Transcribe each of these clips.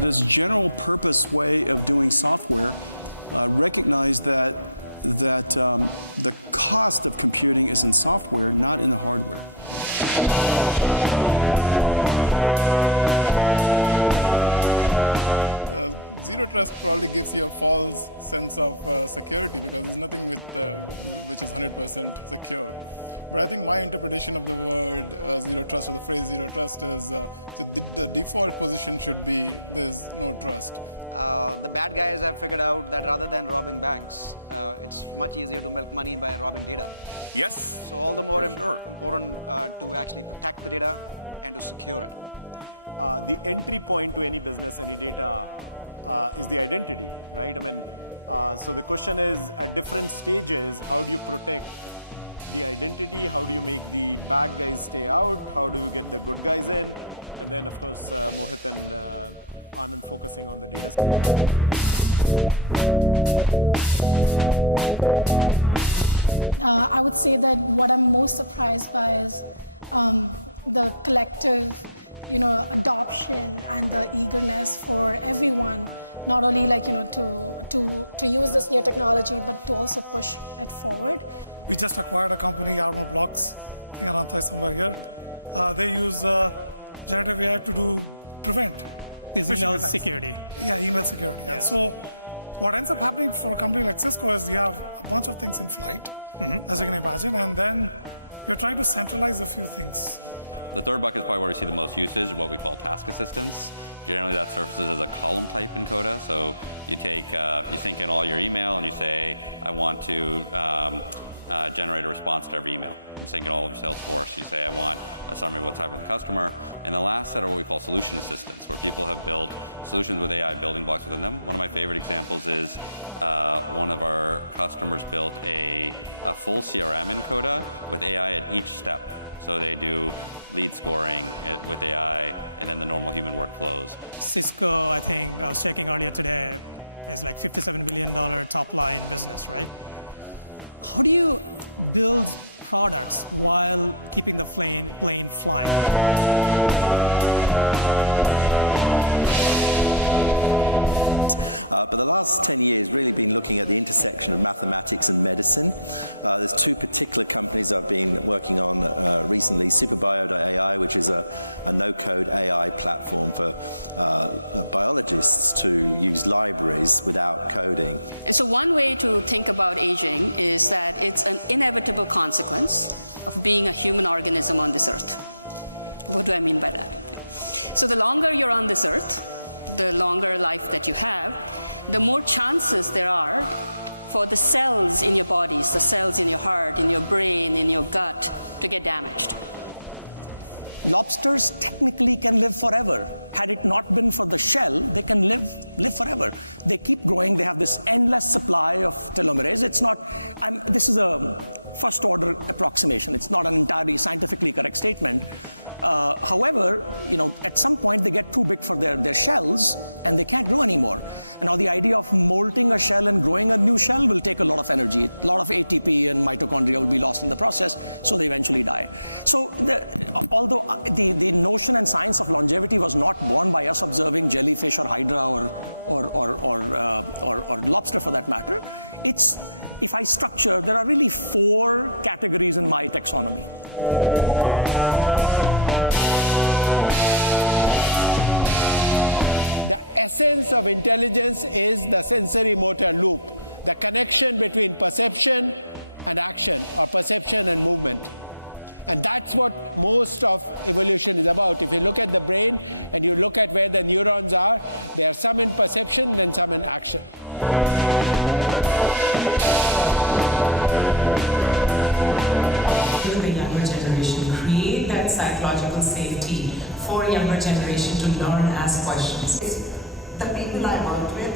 this general purpose way of doing software recognize that the cost of computing is in software, not in the hardware. Zero trust probably gives you a false sense of security because there's nothing which is 100% secure. But I think my interpretation of the word zero trust, or the phrase zero trust, is the default position should be there's no trust. The bad guys have figured out that rather than robbing banks, it's much easier to milk money by robbing data. Yes. So all the more important to actually protect the data and to secure it. The entry point to any business, any data, is the identity, right? I mean, so the question is, at different stages, how do you protect the identity? How do you make the bad guys stay out? How do you get the good guys in? And then, of course, Mohit and Anand focusing on the data. I would say that what I'm most surprised by is the collective, adoption and the eagerness for everyone, not only to use this new technology, but to also push it forward. We just acquired a company, Armor Blocks, I think Ananta is somewhere here. They use generative AI to prevent email security. Yeah, email security. Yeah. So what ends up happening for a company like Cisco is you have a bunch of things in flight, as you can imagine, and then you're trying to centralize a few things. The third bucket is probably where we see the most usage, what we call task assistance. Generally that surfaces as a column type in Coda. So you take, you sync in all your email and you say, I want to generate a response to every email. You sync in all of your Salesforce. You say, I want a summary of what's happening with the customer. And the last set are what we call solution assistants, where people have built solutions with AI building blocks within them. One of my favorite examples is one of our customers built a full CRM in Coda with AI at each step. So they do lead scoring with AI and then the normal human workflows. Cisco, I think I was checking earlier today, is like $57 billion top line business, right? How do you build products while keeping the plane flying? But the last 10 years really been looking at the intersection of mathematics and medicine. There's two particular companies I've been working on recently, Superbio.ai, which is a no-code AI platform for biologists to use libraries without coding. And so one way to think about aging is that it's an inevitable consequence of being a human organism on this earth. What do I mean by that? So the longer you're on this earth, the longer life that you have, the more chances there are for the cells in your bodies, the cells in your heart, in your brain, in your gut, to get damaged. Lobsters technically can live forever. Had it not been for the shell, they can live forever. They keep growing. They have this endless supply of telomerase. It's not, this is a first order approximation. It's not an entirely scientifically correct statement. However, at some point they get too big for their shells and they can't grow anymore. And now the idea of molting a shell and growing a new shell will take a lot of energy. A lot of ATP and mitochondria will be lost in the process, so they eventually die. So although the notion and science of longevity was not born by us observing jellyfish or hydra or lobster for that matter, if I structure, there are really 4 categories in my taxonomy. The essence of intelligence is the sensory motor loop, the connection between perception and action, or perception and movement. And that's what most of evolution is about. If you look at the brain and you look at where the neurons are, there are some in perception and some in action. For the younger generation, create that psychological safety for younger generation to learn, ask questions. The people I work with,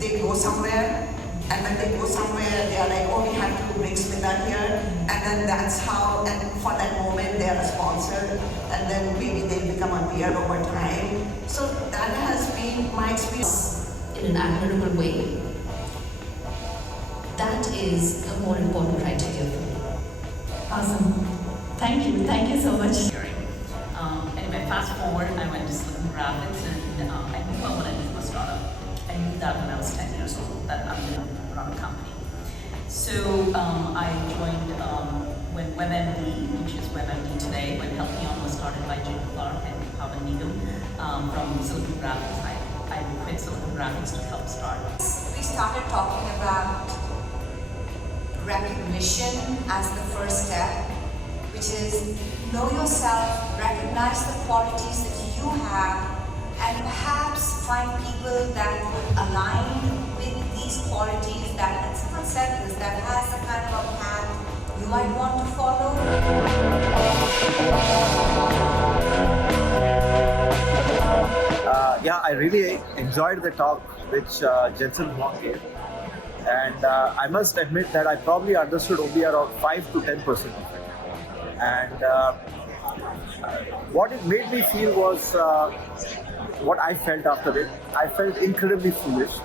they go somewhere, and then they go somewhere, they are like, oh, we have to bring Smita here, and then that's how, and for that moment they are a sponsor, and then maybe they become a peer over time. So that has been my experience. In an admirable way. That is a more important criteria for me. Awesome. Thank you so much. And my fast forward, I went to Silicon Graphics, and I knew I wanted to do a startup. I knew that when I was 10 years old, that I'm going to run a company. So I joined when WebMD, which is WebMD today. When Healthion was started by Jim Clark and Pawan Nigam from Silicon Graphics. I quit Silicon Graphics to help start. We started talking about recognition as the first step, which is know yourself, recognize the qualities that you have, and perhaps find people that would align with these qualities, that it's not selfless, that has the kind of a path you might want to follow. Yeah, I really enjoyed the talk which Jensen Huang gave. And I must admit that I probably understood only around 5 to 10% of it. And what it made me feel was what I felt after it. I felt incredibly foolish.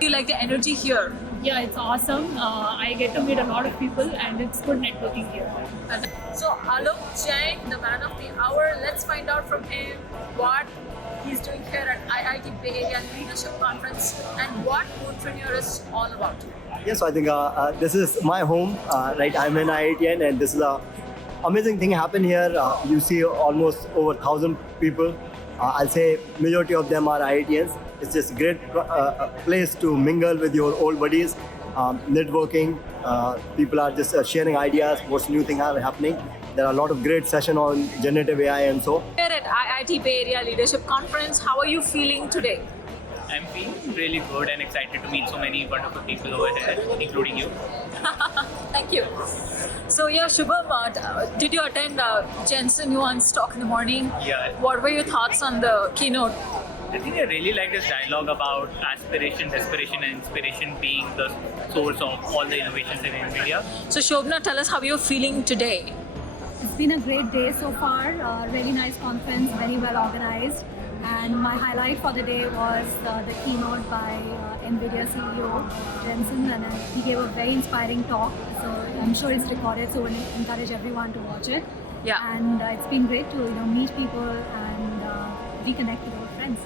Do you like the energy here? Yeah, it's awesome. I get to meet a lot of people and it's good networking here. So Alok Jain, the man of the hour, let's find out from him what he's doing here at IIT Bay Area Leadership Conference and what Moonpreneur is all about. Yes, so I think this is my home, right? I'm an IITian and this is an amazing thing happen here. You see almost over 1,000 people. I'll say majority of them are IITians. It's just a great place to mingle with your old buddies, networking. People are just sharing ideas, what's new thing happening. There are a lot of great sessions on generative AI and so. Here at IIT Bay Area Leadership Conference, how are you feeling today? I'm feeling really good and excited to meet so many wonderful people over here, including you. Thank you. So yeah, Shubham, did you attend Jensen Huang's talk in the morning? Yeah. What were your thoughts on the keynote? I think I really like this dialogue about aspiration, desperation, and inspiration being the source of all the innovations in Nvidia. So Shobna, tell us how you're feeling today. It's been a great day so far, really nice conference, very well organized. And my highlight for the day was the keynote by Nvidia CEO Jensen, and he gave a very inspiring talk. So I'm sure it's recorded, so we'll encourage everyone to watch it. Yeah. And it's been great to meet people and reconnect with old friends.